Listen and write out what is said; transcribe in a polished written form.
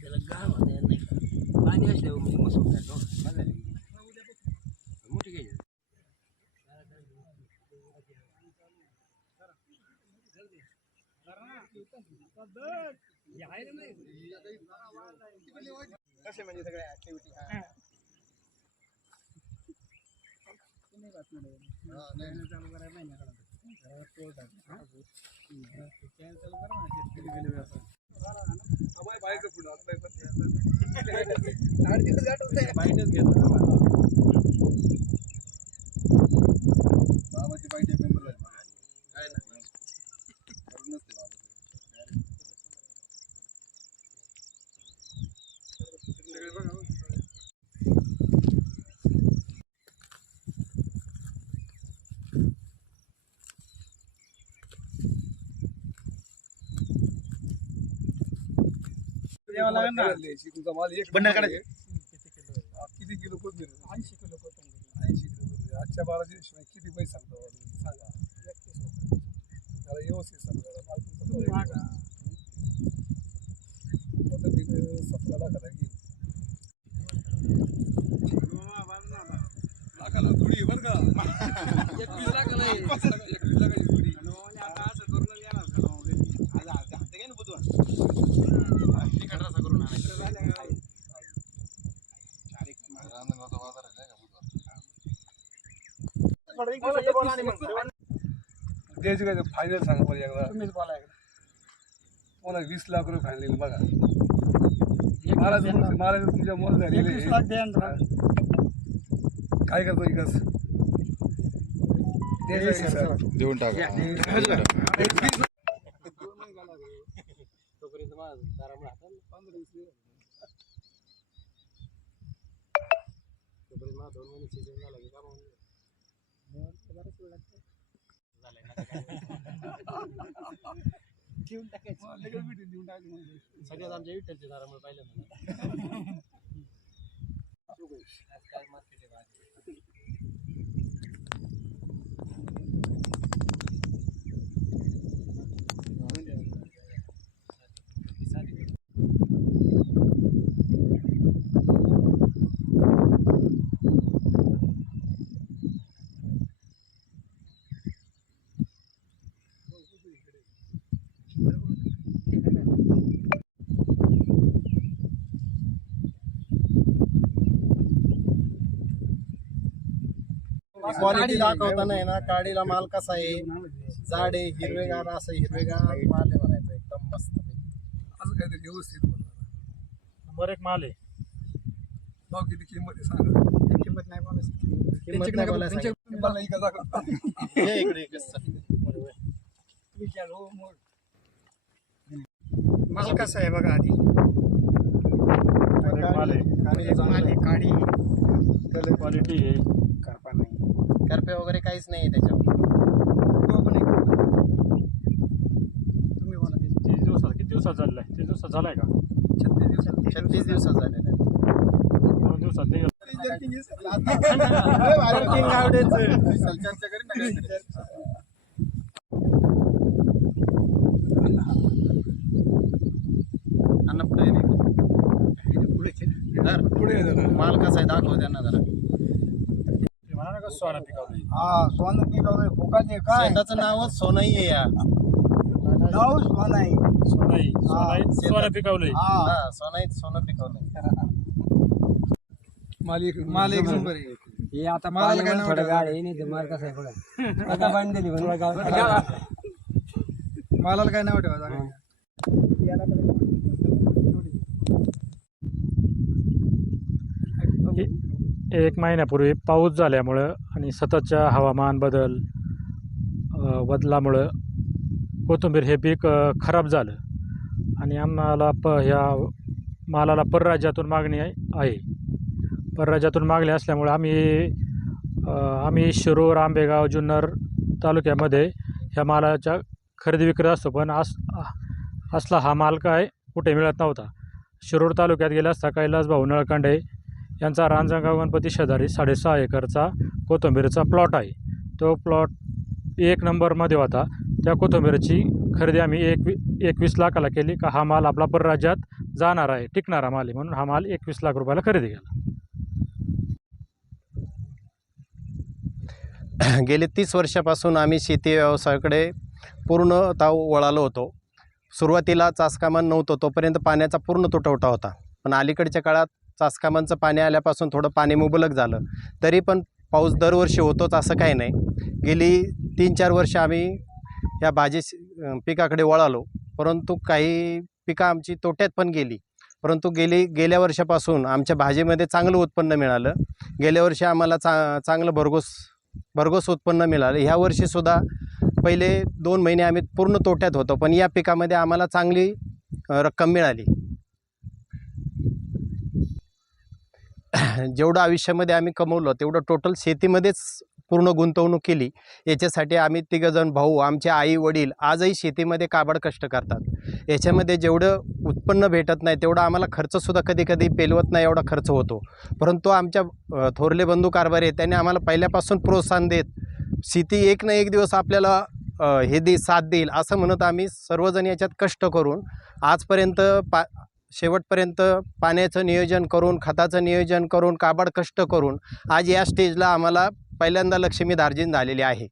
त्याला गाव नाही पाणी असल्यावर म्हणजे मस्त मोठी घ्यायची. कसे म्हणजे सगळ्या ऍक्टिव्हिटी बाबाची बाईट एक नंबर आहे ना. किती किलो कोथिंबीर? 80 किलो कोथिंबीर. 80 किलो. आजच्या 12 दिवशी किती पैसे सांगतो सांगा. त्याला व्यवस्थित समजा लाखाला की लाखाला थोडी बरं का. 21 लाखाला 21 लाखाची थोडी. आता असं करून येणार का आज काय ना बुधवार तिकट रसा करून आणायचं. द्यायचं काय फायनल सांगा बरं एकदा. तुम्हीच बोला एकदा. मला 20 लाख रुपये फायनल बघा. महाराज तुमच्या मोल झालेले काय करतो विकास देऊन टाका. सगळ्यात आमच्या विठ्ठलच्या दारामुळे पाहिलं काय मार्केट आहे. क्वालिटी दाखवताना आहे ना, काडीला माल कसा आहे, जाड आहे, हिरवेगार, असं हिरवेगार माल आहे म्हणायचं, एकदम मस्त. असं काहीतरी व्यवस्थित नंबर एक माल आहे. भाव किती किंमत आहे सांगा. किंमत नाही बोलायचं, किंमत नाही बोलायचं. माल कसा आहे बघा आधी. माल आहे, काडी क्वालिटी आहे, करपा नाही, करपे वगैरे काहीच नाही त्याच्यावर. तुम्ही बोला. 30 दिवसात किती दिवसात झालेला आहे? 30 दिवसात झालाय का? 36 दिवसात झालेले. 2 दिवसात नाही. अन्न पुढे माल कसा आहे दाखव त्यांना जरा. सोनं पिकवलंय. सोनं पिकवलंय. फुकाचे काय शेताचं नावच सोनई आहे. या नाव सोनाई. सोनं पिकवलंय. सोनईत सोनं पिकवलंय. माल एक नंबर आहे. हे आता मालाला काय नाव थोडं ठेवलं? गाड आहे नाही तर माल कसा आहे बघा आता बांधलेली म्हणून मालाला काय नाव ठेवायचं आहे? एक महिन्यापूर्वी पाऊस झाल्यामुळं आणि सततच्या हवामान बदलामुळं कोथिंबीर हे पीक खराब झालं आणि आम्हाला ह्या मालाला परराज्यातून मागणी आहे. परराज्यातून मागणी असल्यामुळे आम्ही शिरूर, आंबेगाव, जुन्नर तालुक्यामध्ये ह्या मालाच्या खरेदी विक्री असतो, पण असला हा माल काय कुठे मिळत नव्हता. शिरूर तालुक्यात गेला असता कैलासभाऊ नळकांडे यांचा रांजणगाव गणपती शेजारी 6.5 एकरचा कोथिंबीरचा प्लॉट आहे. तो प्लॉट 1 नंबरमध्ये होता. त्या कोथिंबीरची खरेदी आम्ही 21 लाखाला केली का हा माल आपला परराज्यात जाणार आहे, टिकणारा माल आहे, म्हणून हा माल 21 लाख रुपयाला खरेदी केला. गेले 30 वर्षापासून आम्ही शेती व्यवसायाकडे पूर्णतः वळालो होतो. सुरुवातीला चासकामान नव्हतं, तोपर्यंत पाण्याचा पूर्ण तुटवडा होता. पण अलीकडच्या काळात चासकामांचं पाणी आल्यापासून थोडं पाणी मुबलक झालं. तरी पण पाऊस दरवर्षी होतोच असं काही नाही. गेली 3-4 वर्ष आम्ही या भाजी पिकाकडे वळालो, परंतु काही पिकं आमची तोट्यात पण गेली. परंतु गेल्या वर्षापासून आमच्या भाजीमध्ये चांगलं उत्पन्न मिळालं. गेल्या वर्षी आम्हाला चांगलं भरघोस उत्पन्न मिळालं. ह्या वर्षीसुद्धा पहिले 2 महिने आम्ही पूर्ण तोट्यात होतो, पण या पिकामध्ये आम्हाला चांगली रक्कम मिळाली. जेवढं आयुष्यामध्ये आम्ही कमवलं तेवढं टोटल शेतीमध्येच पूर्ण गुंतवणूक केली. याच्यासाठी आम्ही 3 जण भाऊ, आमचे आई वडील आजही शेतीमध्ये काबाड कष्ट करतात. याच्यामध्ये जेवढं उत्पन्न भेटत नाही तेवढा आम्हाला खर्चसुद्धा कधी पेलवत नाही एवढा खर्च होतो. परंतु आमच्या थोरले बंधू कारभारी त्यांनी आम्हाला पहिल्यापासून प्रोत्साहन देत शेती एक ना एक दिवस आपल्याला साथ देईल असं म्हणत आम्ही सर्वजण याच्यात कष्ट करून आजपर्यंत शेवटपर्यंत पाण्याचं नियोजन करून, खताचं नियोजन करून, काबाड कष्ट करून आज या स्टेजला आम्हाला पहिल्यांदा लक्ष्मी दार्जिन झालेली आहे.